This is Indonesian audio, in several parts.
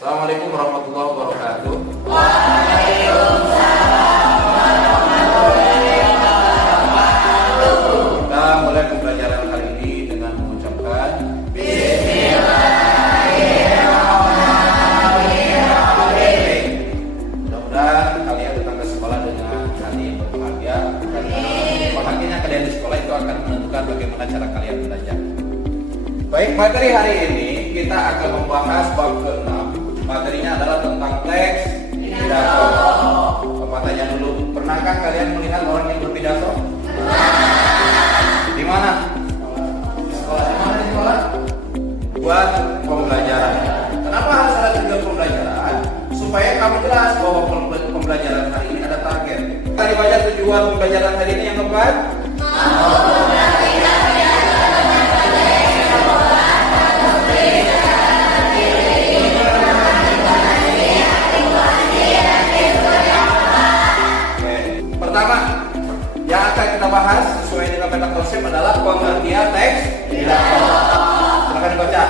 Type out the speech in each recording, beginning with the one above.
Assalamualaikum warahmatullahi wabarakatuh. Kita mulai pembelajaran kali ini dengan mengucapkan Bismillahirrahmanirrahim. Mudah-mudahan kalian datang ke sekolah dengan hati yang berbahagia. Bahagianya kalian di sekolah itu akan menentukan bagaimana cara kalian belajar. Baik, materi hari ini kita akan membahas bab ke-6. Materinya adalah tentang teks pidato. Bapak tanya dulu, pernahkah kalian melihat orang yang berpidato? Di mana? Di sekolah. Di mana di sekolah? Buat pembelajaran. Kenapa harus ada tujuan pembelajaran? Supaya kamu jelas bahwa pembelajaran hari ini ada target. Kita dibaca tujuan pembelajaran hari ini yang keempat. Pertama, yang akan kita bahas sesuai dengan peta konsep adalah pengertian teks pidato. Silakan dibaca.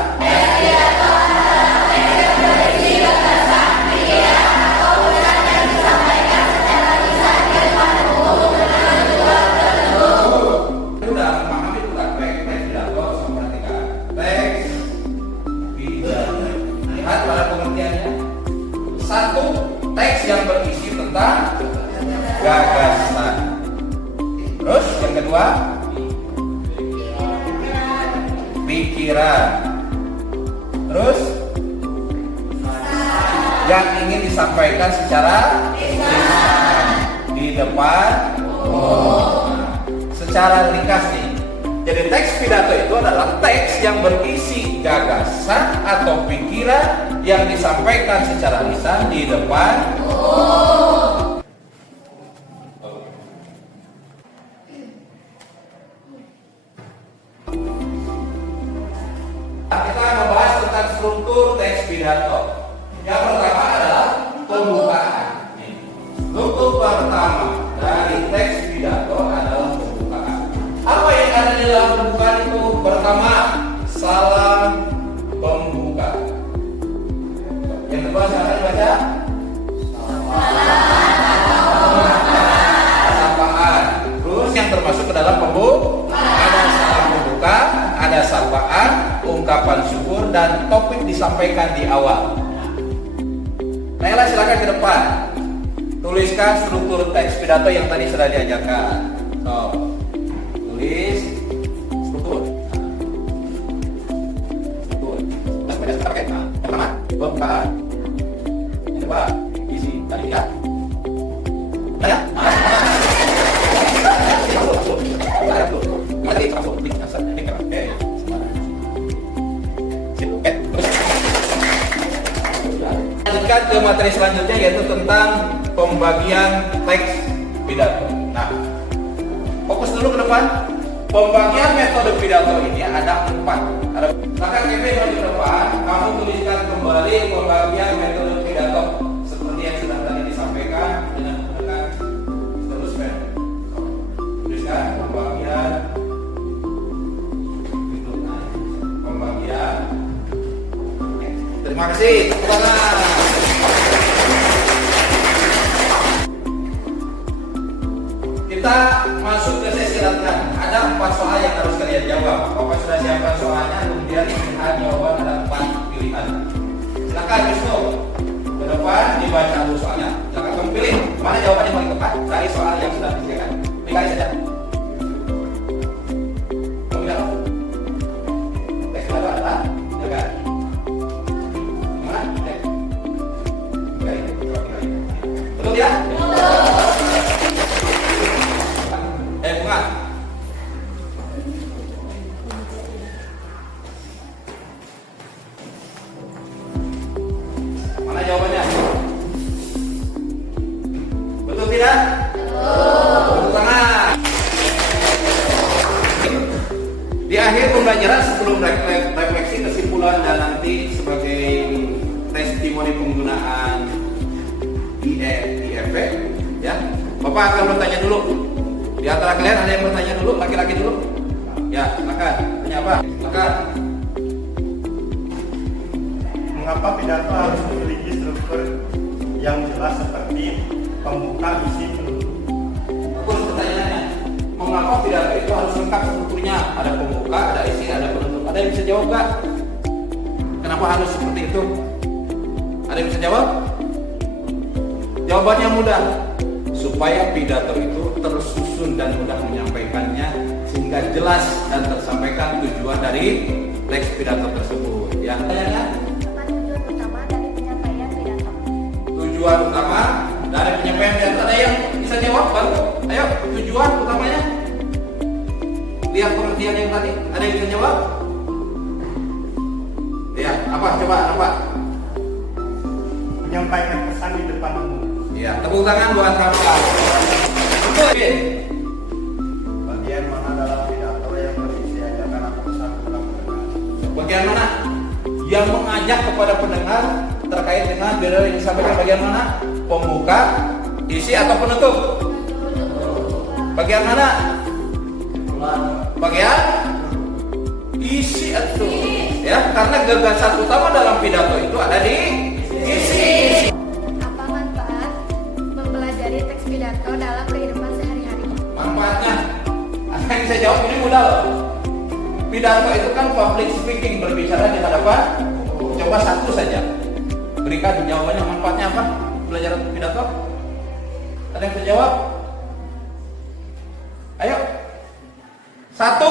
Sudah memahami tentang teks pidato, perhatikan teks pidato. Lihat pada pengertiannya. Satu, teks yang berisi tentang gagasan. Terus yang kedua, pikiran. Terus yang ingin disampaikan secara di depan secara ringkas nih. Jadi teks pidato itu adalah teks yang berisi gagasan atau pikiran yang disampaikan secara lisan di depan kita membahas tentang struktur teks pidato. Yang pertama adalah pembukaan. Struktur pertama dari teks pidato adalah pembukaan. Apa yang ada di dalam pembukaan itu? Pertama, salam pembuka. Yang kedua, silakan dibaca. Sapaan. Terus yang termasuk ke dalam pembukaan ada salam pembuka, ada sapaan, ungkapan syukur, dan topik disampaikan di awal. Naila, silakan ke depan. Tuliskan struktur teks pidato yang tadi sudah diajarkan. Tulis struktur. Yang pertama, pembukaan. Yang kedua, isi tadi ya. Ya. Lanjutkan ke materi selanjutnya, yaitu tentang pembagian teks pidato. Nah, fokus dulu ke depan. Pembagian metode pidato ini ada 4. Silakan KP ke depan, kamu tuliskan kembali pembagian metode pidato seperti yang sudah tadi disampaikan dengan menggunakan stylus pen. Tuliskan pembagian. Terima kasih. Kita masuk ke sesi latihan. Ada 4 soal yang harus kalian jawab. Bapak sudah siapkan soalnya, kemudian lihat jawaban ada 4 pilihan. Silakan Wisnu ke depan dibaca dulu soalnya. Silakan kamu pilih mana jawaban yang paling tepat dari soal yang sudah disediakan. Pilih saja. Kamu lihat. Teks pidato adalah jaga. Betul ya? Bunga. Mana jawabannya? Betul tidak? Betul sangat. Di akhir pembelajaran sebelum refleksi kesimpulan dan nanti sebagai testimoni penggunaan IFP, ya, Bapak akan bertanya dulu. Di antara kalian ada yang bertanya dulu, laki-laki dulu? Ya, silakan. Tanya apa? Silakan. Mengapa pidato harus memiliki struktur yang jelas seperti pembuka, isi, penutup? Bagus pertanyaannya. Mengapa pidato itu harus lengkap strukturnya? Ada pembuka, ada isi, ada penutup. Ada yang bisa jawab nggak? Kenapa harus seperti itu? Ada yang bisa jawab? Jawabannya mudah. Supaya pidato itu tersusun dan mudah menyampaikannya sehingga jelas dan tersampaikan tujuan dari teks pidato tersebut. Ya, pertanyaannya? Tujuan utama dari penyampaian pidato. Tujuan utama dari penyampaian pidato. Ada yang bisa jawab? Baru. Ayo, tujuan utamanya. Lihat pengertian yang tadi. Ada yang bisa jawab? Ya, apa? Coba apa? Menyampaikan pesan di depan umum. Ya, tepuk tangan buat Hamka. Betul, Bin. Bagian mana dalam pidato yang berisi ajakan atau pesan kepada pendengar? Bagian mana? Yang mengajak kepada pendengar terkait dengan pidato yang disampaikan bagian mana? Pembuka, isi atau penutup? Bagian mana? Bagian isi atau ya, karena gagasan utama dalam pidato itu ada di isi. Apa manfaat mempelajari teks pidato dalam kehidupan sehari-hari? Manfaatnya, ada yang bisa jawab, ini mudah loh. Pidato itu kan public speaking, berbicara di hadapan. Coba satu saja, berikan jawabannya. Manfaatnya apa? Belajar pidato? Ada yang bisa jawab? Ayo, 1,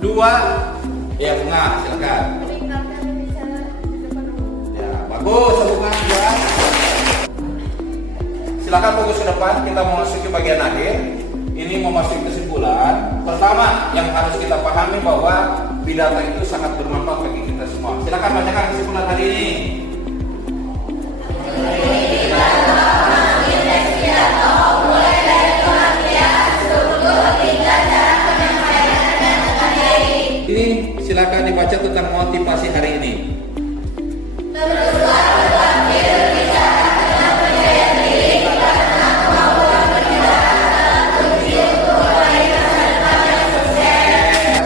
2, ya bunga, silakan. Meninggalkan bicara di depan umum. Ya, bagus, bunga ya. Silakan fokus ke depan. Kita mau masuk ke bagian akhir. Ini memasuki kesimpulan. Pertama, yang harus kita pahami bahwa pidato itu sangat bermanfaat bagi kita semua. Silakan bacakan kesimpulan hari ini. Ini silakan dibaca tentang motivasi hari ini.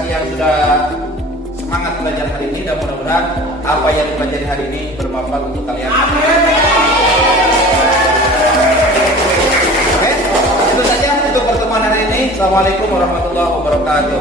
Yang sudah semangat belajar hari ini dan mudah-mudahan apa yang dipelajari hari ini bermanfaat untuk kalian. Oke, itu saja untuk pertemuan hari ini. Assalamualaikum warahmatullahi wabarakatuh.